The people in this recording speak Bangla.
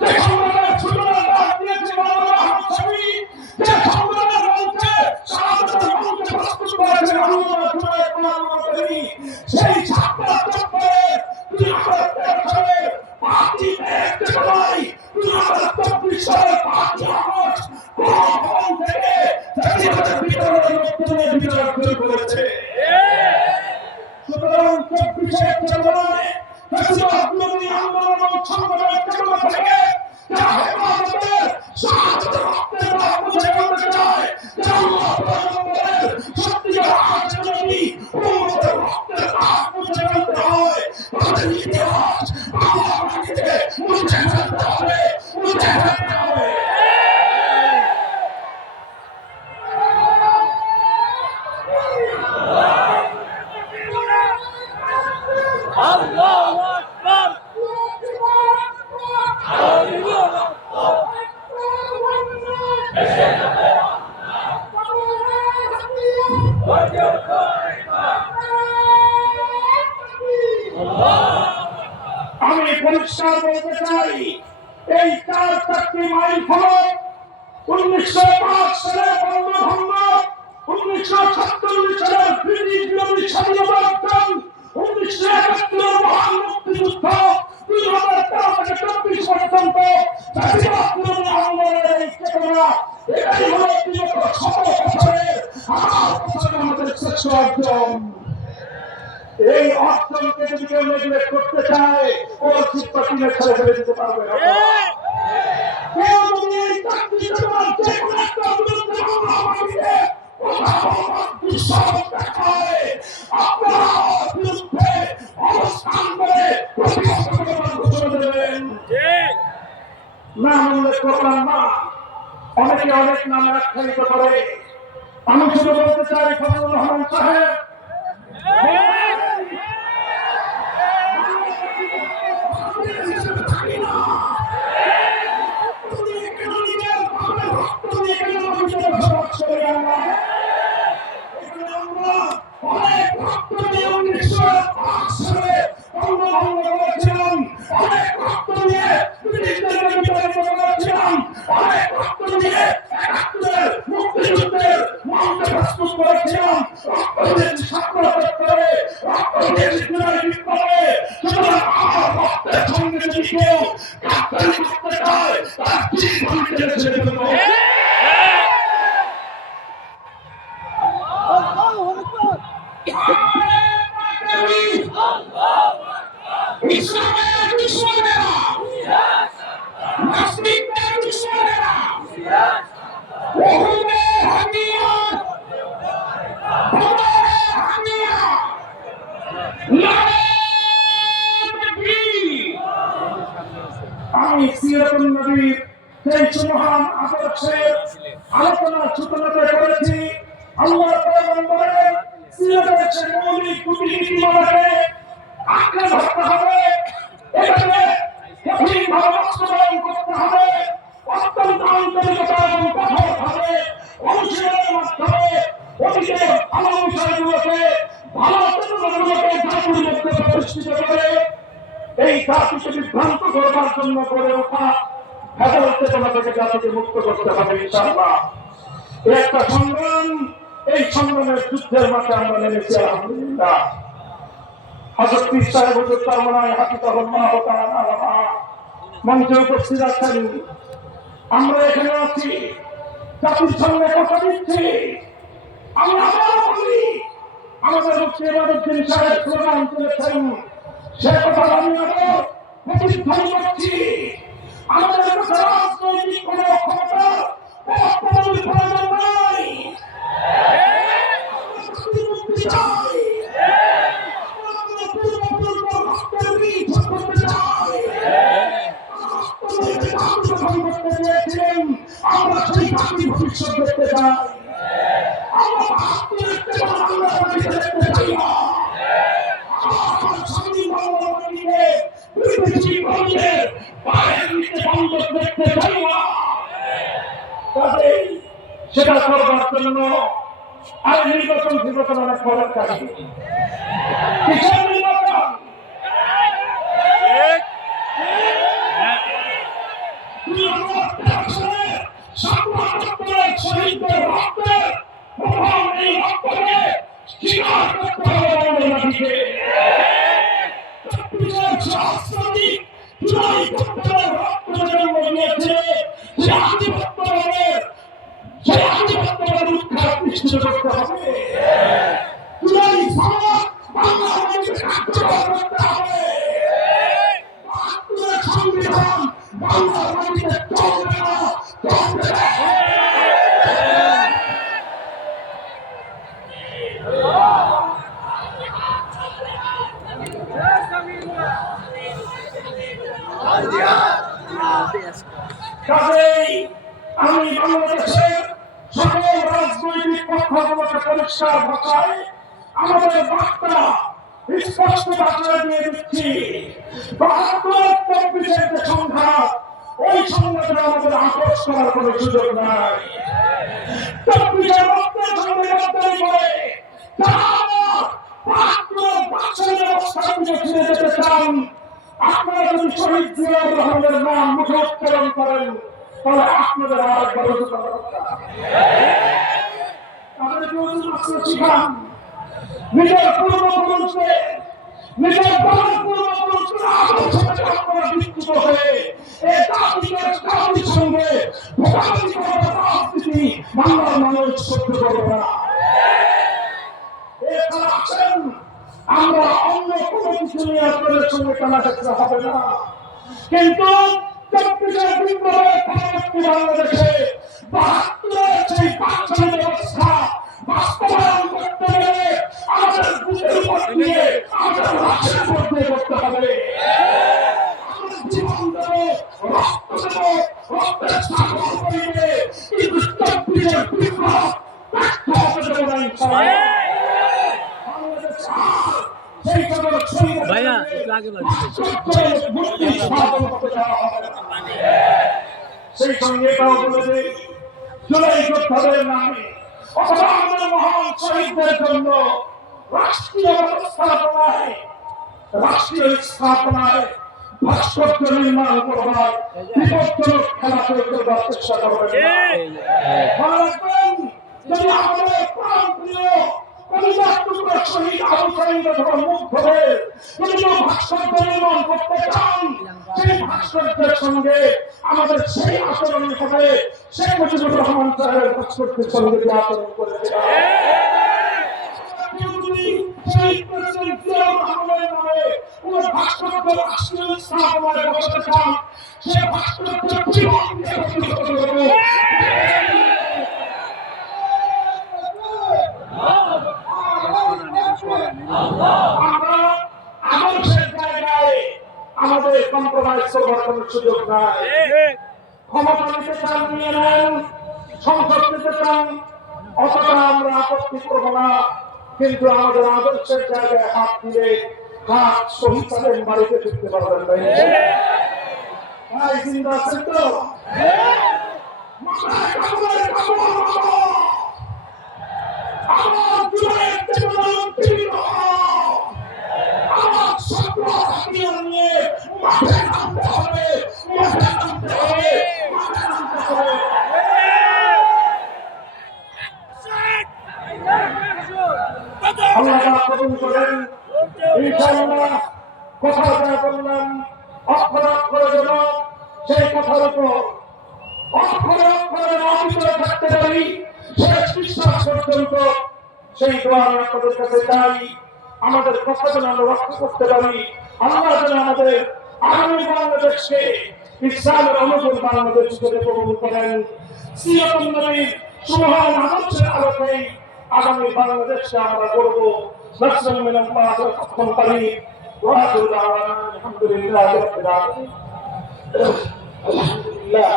যে সংগ্রামের ছোটরা ডাক দিয়েছে মাওলানা আহমদ শফি, যে সংগ্রামের মঞ্চে শাহাদাতের মঞ্চে প্রস্তুত করেছেন আল্লামা জুনায়েদ মাহমুদ, সেই ছাত্র চক্রে 2013 সালের 5ই জুলাই 2024 সালের 5ই আগস্ট ভবন থেকে জাতীয়তার বিতরণের মাধ্যমে বিজয় শুরু করেছে। সুতরাং 24-এর চেতনায় ফ্যাসিবাদী আন্দোলন সংগ্রামের চেতনা থেকে যারা হেফাজতের শাহাদাতের রক্তের দাগ মুছে ফেলতে চায়, যারা আল্লাহ পয়গম্বরের সত্যিকার আশীর্বাদী উম্মতের রক্তের দাগ মুছে ফেলতে হয়, তাদের ইতিহাস বাংলার মাটিতে মুছে ফেলতে হবে, মুছে ফেলতে হবে। আল্লাহু আকবার। আমি পরিষ্কার বলতে চাই, এই 4-4টি মাইল ফলক 1905 সালে বঙ্গভঙ্গ, 1947 সালের ব্রিটিশ বিরোধী স্বাধীনতা অর্জন, 1971 মহান মুক্তিযুদ্ধ, 2013 থেকে 24 পর্যন্ত ফ্যাসিবাদ বিরোধী আন্দোলনের এই চেতনা, এটাই হলো বিগত 100 বছরের 1000 বছরের আমাদের শ্রেষ্ঠ অর্জন। এই অর্জনকে যদি কেউ নেগলেক্ট করতে চায়, ওর চিন্তা কিনে ছেড়ে ফেলে দিতে পারবে না। কেউ যদি এই চাকরি চেতনার যে কোনো একটা বিরুদ্ধে বাংলা মাটিতে কথা বলার দুঃসাহস দেখায়, আপনারা ওর বিরুদ্ধে অবস্থান করে প্রতিহত করার ঘোষণা দেবেন। নাম উল্লেখ করলাম না, অনেকে অনেক নামে আখ্যায়িত করে। আমি শুধু বলতে চাই, ফজলুর রহমান সাহেব অনেক রক্ত দিয়ে 1905 সালে বঙ্গভঙ্গ করেছিলাম, অনেক রক্ত দিয়ে ব্রিটিশদেরকে বিতাড়িত করেছিলাম, অনেক রক্ত দিয়ে 71-এর মুক্তিযুদ্ধের মঞ্চে প্রস্তুত করেছিলাম, রক্ত দিয়েছি স্বাধীনতা করে, রক্ত দিয়েছি জুলাই বিপ্লবে। সুতরাং আমার রক্তের সঙ্গে যদি কেউ গাদ্দারি করতে চায়, তার জীবন ছেড়ে ছেড়ে দেবো। ইসলামের দুশমনেরা, নাস্তিকদের দুশমনেরা, ওহুদের হাতিয়ার, বদরের হাতিয়ার, আমি সিরাতুন নবীর সেই সুমহান আদর্শের আলোচনার সূচনা করেছি। আল্লাহ পয়গম্বরের সিরাতের সেই মৌলিক দুটি নীতিমালাকে আঁকড়ে ধরতে হবে, এটাকে কঠিনভাবে বাস্তবায়ন করতে হবে, অত্যন্ত আন্তরিকতা এবং কঠোরভাবে অনুশীলনের মাধ্যমে অতীতের ভালো বিষয়গুলোকে, ভালো চেতনাগুলোকে জাতির মধ্যে প্রতিষ্ঠিত করে এই জাতিকে বিভ্রান্ত করবার জন্য গড়ে ওঠা ভেজাল চেতনা থেকে জাতিকে মুক্ত করতে হবে ইনশাআল্লাহ। একটা সংগ্রাম, এই সংগ্রামের যুদ্ধের মাঠে আমরা নেমেছি আলহামদুলিল্লাহ। হযরত পীর সাহেব হুজুর চরমনায় হাফিজাহুল্লাহ তাআলা মঞ্চে উপস্থিত আছেন, আমরা এখানে আছি, জাতির সঙ্গে কথা দিচ্ছি। আমরা আবারও বলি, আমাদের মুফতি ইমাদউদ্দিন সাহেব স্লোগান তুলেছেন, সে কথা আমি আবার প্রতিধ্বনি করছি। আমাদের কাছে রাজনৈতিক কোনো ক্ষমতা বর্তমানে প্রয়োজন নাই। আমরা সেই জাতির ভবিষ্যৎ দেখতে চাই। আমরা দেখতে চাই না। স্বাধীন বাংলা মাটিতে বিদেশি বন্ধের পায়ের নিচে বন্ধ দেখতে চাই না। সেটা করবার জন্য আর নির্বাচন অনেক খবর থাকে। কিসের নির্বাচন? 2013 সালে শহীদদের রক্তের প্রথম এই রক্তকে স্বীকার করতে হবে বাংলাদেশকে। রাজনৈতিক জুলাই বিপ্লবের রক্ত জন্ম নিয়েছে সেই আধিপত্যবাদের উৎখাত নিশ্চিত করতে হবে। জুলাই সনদ বাংলাদেশে কার্যকর করতে হবে। সংবিধান বাংলার মাটিতে চলবে না, চলবে না। কাজেই আমি বাংলাদেশের সকল রাজনৈতিক পক্ষগুলোকে পরিষ্কার ভাষায় আমাদের বার্তা স্পষ্ট ভাষায় দিয়ে দিচ্ছি। 72-24 যে সংঘাত, ওই সংঘাতে আমাদের আপোষ করার কোনো সুযোগ নাই। 24 রক্তের সঙ্গে গদ্দারি করে ফিরে যেতে চান, আপনারা যদি শহীদ জিয়াউর রহমানের নাম মুখে উচ্চারণ করেন তাহলে আপনাদের আরেকবার শিখান। নিজের পূর্বপুরুষকে নিজের দলের পূর্বপুরুষকে আপনারা বিচ্যুত হয়ে এই জাতির সঙ্গে রাজনীতি বাংলার মানুষ সহ্য করবে না। এছাড়া আছেন আমরা অন্য কোনো কিছু নিয়ে আপনাদের সঙ্গে কেনাকাটা হবে না, কিন্তু 24 বিপ্লবের পরবর্তী বাংলাদেশে 72 সেই বাকশালী ব্যবস্থা বাস্তবায়ন করতে গেলে আমাদের বুকের উপর দিয়ে আমাদের লাশের উপর দিয়ে করতে হবে। আমাদের জীবন দেবো, রক্ত দেবো, রক্তের সাগর করিবে, কিন্তু 24 বিপ্লব ব্যর্থ হতে দেবো না ইনশাআল্লাহ। ভাইয়া একটু আগে সেই সঙ্গে জুলাই যোদ্ধাদের নামে অথবা আমাদের মহান শহীদদের জন্য রাষ্ট্রীয় স্থাপনায় ভাস্কর্য নির্মাণ করবার বিপজ্জনক খেলা প্রয়োগ করার চেষ্টা করবেন। যদি আমাদের প্রাণ প্রিয় শহীদ আবু সাঈদ অথবা মুগ্ধদের যদি ভাস্কর্য নির্মাণ করতে চান, সেই ভাস্কর্যের সঙ্গে আমাদের সেই আচরণই হবে শেখ মুজিবুর রহমান সাহেবের ভাস্কর্যের সঙ্গে যে আচরণ করেছে। শহীদ প্রেসিডেন্ট জিয়াউর রহমানের নামে কোন ভাস্কর্য রাষ্ট্রীয় স্থাপনায় বসাতে চান, সে ভাস্কর্য জীবন দিয়ে প্রতিহত করবে। আমরা আদর্শের জায়গায় আমাদের কম্প্রোমাইজ করবার কোন সুযোগ নাই। ক্ষমতা নিতে চান নিয়ে নেন, সংসদ নিতে চান, অতটা আমরা আপত্তি করবো না, কিন্তু আমাদের আদর্শের জায়গায় হাত দিলে হাত শহীদ সাহেবের বাড়িতে ফিরতে পারবেন না। জিন্দা আছেন তো? আমার জুলাইয়ের চেতনা উত্তীর্ণ হও। আমার স্বপ্ন হাতিয়ার নিয়ে মাঠে নামতে হবে, মাঠে নামতে হবে, মাঠে নামতে হবে। আল্লাহ কবুল করেন ইনশাআল্লাহ। কথা যা বললাম অক্ষরে অক্ষরে যেন সেই কথার উপর অক্ষরে অক্ষরে অবিচল থাকতে পারি, শেষ বিশ্বাস পর্যন্ত সেই দোয়া আপনাদের কাছে চাই। আমাদের কথা যেন আমরা রক্ষা করতে পারি। আল্লাহ যেন আমাদের আগামী বাংলাদেশকে ইসলামের অনুকূল বাংলাদেশ হিসেবে কবুল করেন। সিরাতুন নবীর সুবহান আদর্শের আলোকে আগামী বাংলাদেশকে আমরা গড়ব। নাসরুম মিনাল্লাহ ওয়া ফাতহুন করিম ওয়া আখিরু দাওয়ানা আলহামদুলিল্লাহি রাব্বিল আলামিন। আলহামদুলিল্লাহ।